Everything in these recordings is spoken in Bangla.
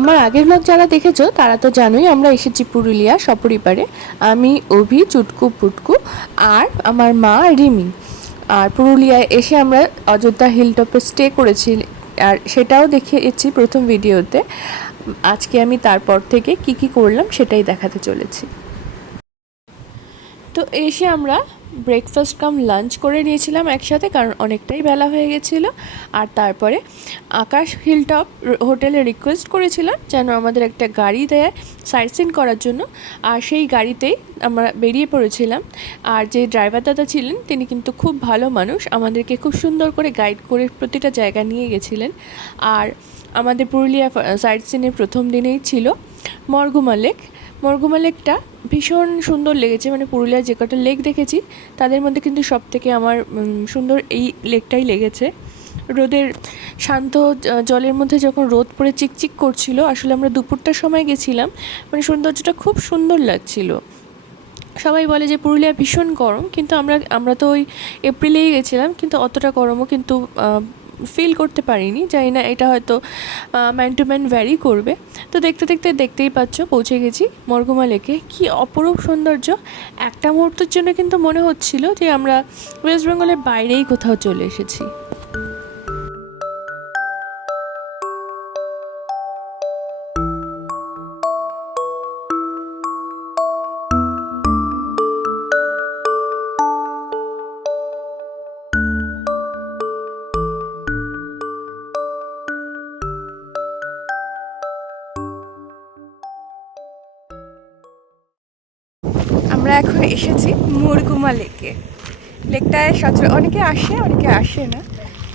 আমার আগের ব্লগ যারা দেখেছো তারা তো জানোই আমরা এসেছি পুরুলিয়া সপরিবারে। আমি, অভি, চুটকু পুটকু আর আমার মা রিমি। আর পুরুলিয়ায় এসে আমরা অযোধ্যা হিলটপে স্টে করেছি, আর সেটাও দেখিয়েছি প্রথম ভিডিওতে। আজকে আমি তারপর থেকে কি করলাম সেটাই দেখাতে চলেছি। তো এসে আমরা ব্রেকফাস্ট কাম লাঞ্চ করে নিয়েছিলাম একসাথে, কারণ অনেকটাই বেলা হয়ে গেছিলো। আর তারপরে আকাশ হিলটপ হোটেলে রিকোয়েস্ট করেছিলাম যেন আমাদের একটা গাড়ি দেয় সাইট সিন করার জন্য, আর সেই গাড়িতেই আমরা বেরিয়ে পড়েছিলাম। আর যে ড্রাইভার দাদা ছিলেন তিনি কিন্তু খুব ভালো মানুষ, আমাদেরকে খুব সুন্দর করে গাইড করে প্রতিটা জায়গা নিয়ে গেছিলেন। আর আমাদের পুরুলিয়া সাইট সিনের প্রথম দিনেই ছিল মরগুমা লেক। মরগুমা লেকটা ভীষণ সুন্দর লেগেছে, মানে পুরুলিয়ার যে কটা লেক দেখেছি তাদের মধ্যে কিন্তু সব থেকে আমার সুন্দর এই লেকটাই লেগেছে। রোদের শান্ত জলের মধ্যে যখন রোদ পড়ে চিকচিক করছিল, আসলে আমরা দুপুরটার সময় গেছিলাম, মানে সৌন্দর্যটা খুব সুন্দর লাগছিল। সবাই বলে যে পুরুলিয়া ভীষণ গরম, কিন্তু আমরা তো ওই এপ্রিলেই গেছিলাম, কিন্তু অতটা গরমও কিন্তু ফিল করতে পারিনি। জানি না, এটা হয়তো ম্যান টু ম্যান ভ্যারি করবে। তো দেখতেই পাচ্ছ পৌঁছে গেছি মরগুমা লেকে। কী অপরূপ সৌন্দর্য! একটা মুহূর্তের জন্য কিন্তু মনে হচ্ছিল যে আমরা ওয়েস্ট বেঙ্গলের বাইরেই কোথাও চলে এসেছি। আমরা এখন এসেছি মুরগুমা লেকে। লেকটায় সচরাচর অনেকে আসে অনেকে আসে না,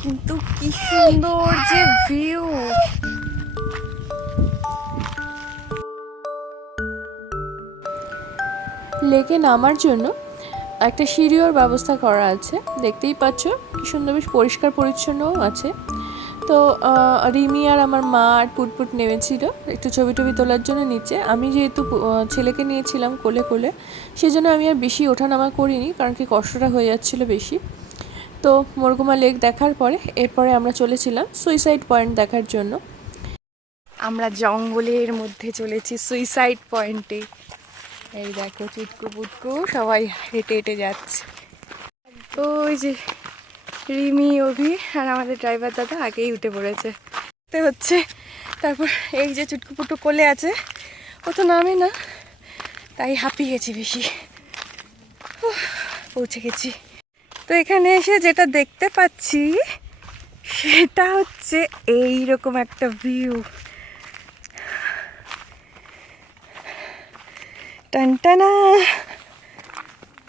কিন্তু কি সুন্দর যে ভিউ! লেকে নামার জন্য একটা সিঁড়ির ব্যবস্থা করা আছে, দেখতেই পাচ্ছ কি সুন্দর, বেশ পরিষ্কার পরিচ্ছন্নও আছে। তো রিমি আর আমার মা আর পুটপুট নেমেছিল একটু ছবি টবি তোলার জন্য নিচে। আমি যেহেতু ছেলেকে নিয়েছিলাম কোলে কোলে, সেই জন্য আমি আর বেশি ওঠানামা করিনি, কারণ কি কষ্টটা হয়ে যাচ্ছিল বেশি। তো মরগুমা লেক দেখার পরে এরপরে আমরা চলেছিলাম সুইসাইড পয়েন্ট দেখার জন্য। আমরা জঙ্গলের মধ্যে চলেছি সুইসাইড পয়েন্টে। এই দেখো চুটকু পুটকু সবাই হেঁটে হেঁটে যাচ্ছে। ওই যে রিমি, অভি আর আমাদের ড্রাইভার দাদা আগেই উঠে পড়েছে হচ্ছে। তারপর এই যে চুটকু পুটকু কোলে আছে, ও তো নামে না, তাই হাঁপিয়ে গেছি বেশি। পৌঁছে গেছি। তো এখানে এসে যেটা দেখতে পাচ্ছি সেটা হচ্ছে এই রকম একটা ভিউ। টানটানা,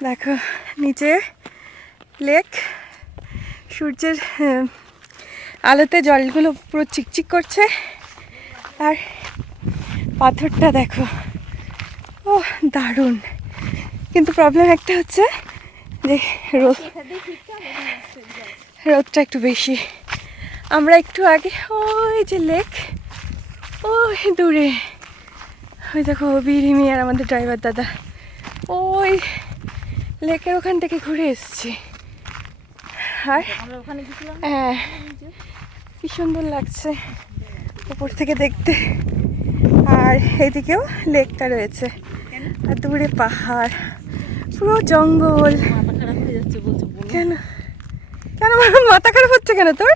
দেখো নিচে লেক, সূর্যের আলোতে জলগুলো পুরো চিকচিক করছে। আর পাথরটা দেখো, ও দারুণ। কিন্তু প্রবলেম একটা হচ্ছে যে রোদটা একটু বেশি। আমরা একটু আগে ওই যে লেক, ওই দূরে ওই দেখো অভি, রিমি আর আমাদের ড্রাইভার দাদা ওই লেকের ওখান থেকে ঘুরে এসেছি। আর হ্যাঁ, কি সুন্দর লাগছে উপর থেকে দেখতে। আর এইদিকেও লেকটা রয়েছে, আর দূরে পাহাড়, পুরো জঙ্গল। কেন কেন মাথা খারাপ হচ্ছে কেন তোর?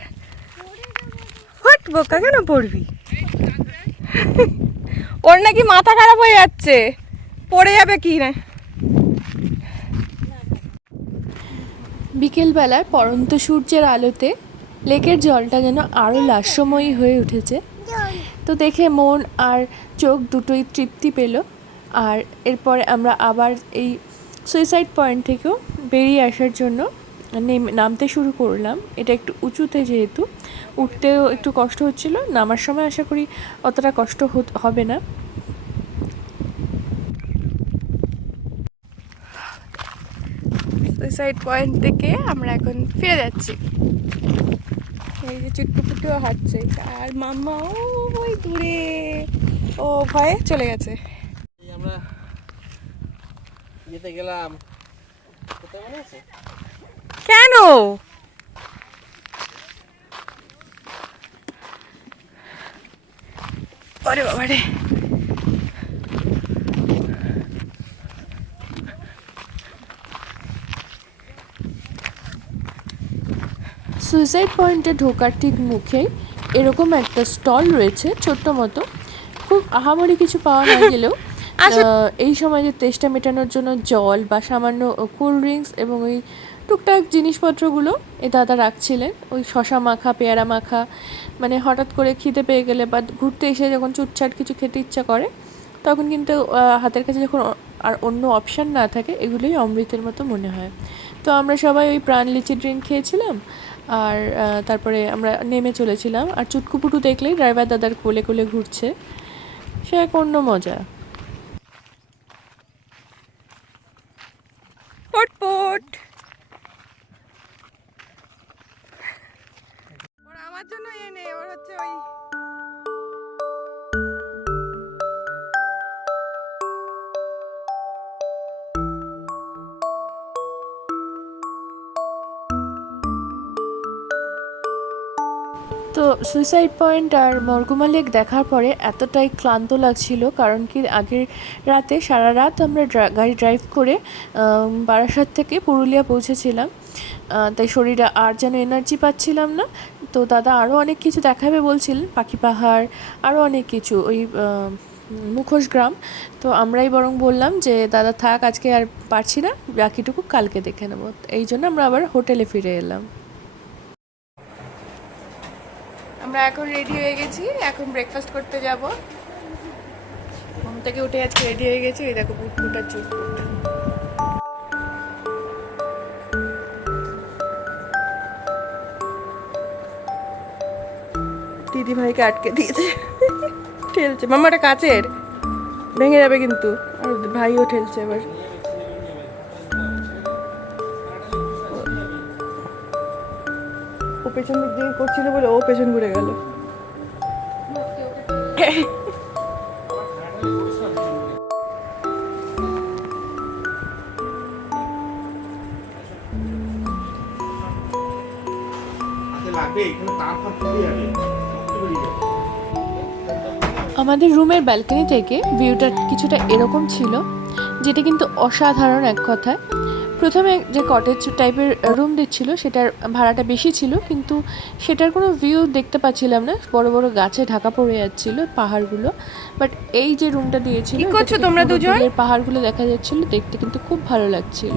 হট বোকা, কেন পড়বি? ওর নাকি মাথা খারাপ হয়ে যাচ্ছে, পড়ে যাবে কি না। বিকেলবেলার পরন্ত সূর্যের আলোতে লেকের জলটা যেন আরও লাস্যময়ী হয়ে উঠেছে। তো দেখে মন আর চোখ দুটোই তৃপ্তি পেল। আর এরপরে আমরা আবার এই সুইসাইড পয়েন্ট থেকেও বেরিয়ে আসার জন্য নামতে শুরু করলাম। এটা একটু উঁচুতে, যেহেতু উঠতেও একটু কষ্ট হচ্ছিল, নামার সময় আশা করি অতটা কষ্ট হবে না। সুইসাইড পয়েন্ট থেকে আমরা এখন ফিরে যাচ্ছি। এই যে চুটকু পুটুও হাঁটছে, আর মাম্মা ওই দূরে, ও ভয়ে চলে গেছে। আমরা যেতে গেলাম, কেন ওরে বাবারে, সুইসাইড পয়েন্টে ঢোকার ঠিক মুখেই এরকম একটা স্টল রয়েছে ছোট্ট মতো। খুব আহামরি কিছু পাওয়া না গেলেও এই সময় যে তেষ্টা মেটানোর জন্য জল বা সামান্য কোল্ড ড্রিঙ্কস এবং ওই টুকটাক জিনিসপত্রগুলো এই দাদা রাখছিলেন। ওই শশা মাখা, পেয়ারা মাখা, মানে হঠাৎ করে খিদে পেয়ে গেলে বা ঘুরতে এসে যখন চুটচাট কিছু খেতে ইচ্ছা করে তখন কিন্তু হাতের কাছে যখন আর অন্য অপশান না থাকে এগুলোই অমৃতের মতো মনে হয়। তো আমরা সবাই ওই প্রাণ লিচি ড্রিঙ্ক খেয়েছিলাম আর তারপরে আমরা নেমে চলেছিলাম। আর চুটকুপুটু দেখলেই ড্রাইভার দাদার কোলে কোলে ঘুরছে, সে এক অন্য মজা। পটপট ওরা আমার জন্য এনে ওর হচ্ছে ওই তো সুইসাইড পয়েন্ট আর মরগুমা লেক দেখার পরে এতটাই ক্লান্ত লাগছিল, কারণ কি আগের রাতে সারা রাত আমরা গাড়ি ড্রাইভ করে বারাসাত থেকে পুরুলিয়া পৌঁছেছিলাম, তাই শরীরে আর যেন এনার্জি পাচ্ছিলাম না। তো দাদা আরও অনেক কিছু দেখাবে বলছিলেন, পাখি পাহাড় আরও অনেক কিছু, ওই মুখোশ গ্রাম। তো আমরাই বরং বললাম যে দাদা থাক, আজকে আর পারছি না, বাকিটুকু কালকে দেখে নেবো। এই জন্য আমরা আবার হোটেলে ফিরে এলাম। আমরা এখন রেডি হয়ে গেছি, এখন ব্রেকফাস্ট করতে যাব। ঘুম থেকে উঠে আজকে রেডি হয়ে গেছি, এই দেখো বুটবুট আর চুটপুট। দিদি ভাইকে আটকে দিয়েছে, ঠেলছে। মামাটা কাচের, ভেঙে যাবে কিন্তু। আর ভাইও ঠেলছে এবার। ও পেছন দিক দিয়ে করছিল বলে ও পেছন ঘুরে গেল। আমাদের রুমের ব্যালকনি থেকে ভিউটা কিছুটা এরকম ছিল, যেটা কিন্তু অসাধারণ এক কথায়। প্রথমে যে কটেজ টাইপের রুম দিচ্ছিল সেটার ভাড়াটা বেশি ছিল, কিন্তু সেটার কোনো ভিউ দেখতে পাচ্ছিলাম না, বড় বড় গাছে ঢাকা পড়ে যাচ্ছিল পাহাড়গুলো। বাট এই যে রুমটা দিয়েছিল, কি করছো তোমরা দুজন, পাহাড়গুলো দেখা যাচ্ছিল, দেখতে কিন্তু খুব ভালো লাগছিল।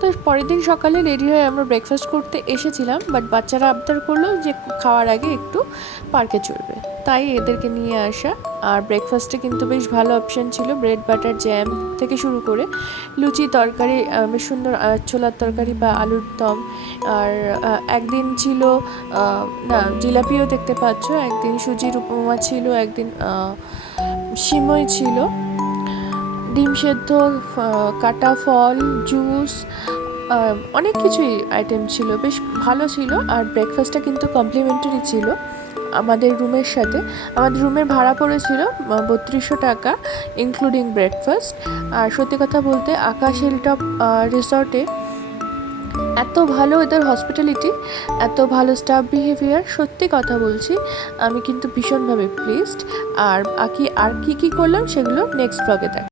তো পরের দিন সকালে রেডি হয়ে আমরা ব্রেকফাস্ট করতে এসেছিলাম, বাট বাচ্চারা আবদার করলো যে খাওয়ার আগে একটু পার্কে চলবে, তাই এদেরকে নিয়ে আসা। আর ব্রেকফাস্টে কিন্তু বেশ ভালো অপশান ছিল, ব্রেড বাটার জ্যাম থেকে শুরু করে লুচি, তরকারি, বেশ সুন্দর ছোলার তরকারি বা আলুর দম। আর একদিন ছিল না জিলাপিও দেখতে পাচ্ছ, একদিন সুজির উপমা ছিল, একদিন সিমই ছিল, ডিম সেদ্ধ, কাটা ফল, জুস, অনেক কিছুই আইটেম ছিল, বেশ ভালো ছিল। আর ব্রেকফাস্টটা কিন্তু কমপ্লিমেন্টারি ছিল আমাদের রুমের সাথে। আমাদের রুমের ভাড়া পড়েছিল 3200 টাকা ইনক্লুডিং ব্রেকফাস্ট। আর সত্যি কথা বলতে আকাশ হিলটপ রিসর্টে এত ভালো এদের হসপিটালিটি, এত ভালো স্টাফ বিহেভিয়ার, সত্যি কথা বলছি আমি কিন্তু ভীষণভাবে প্লিজড। আর কি কি করলাম সেগুলো নেক্সট ব্লগে দেখ।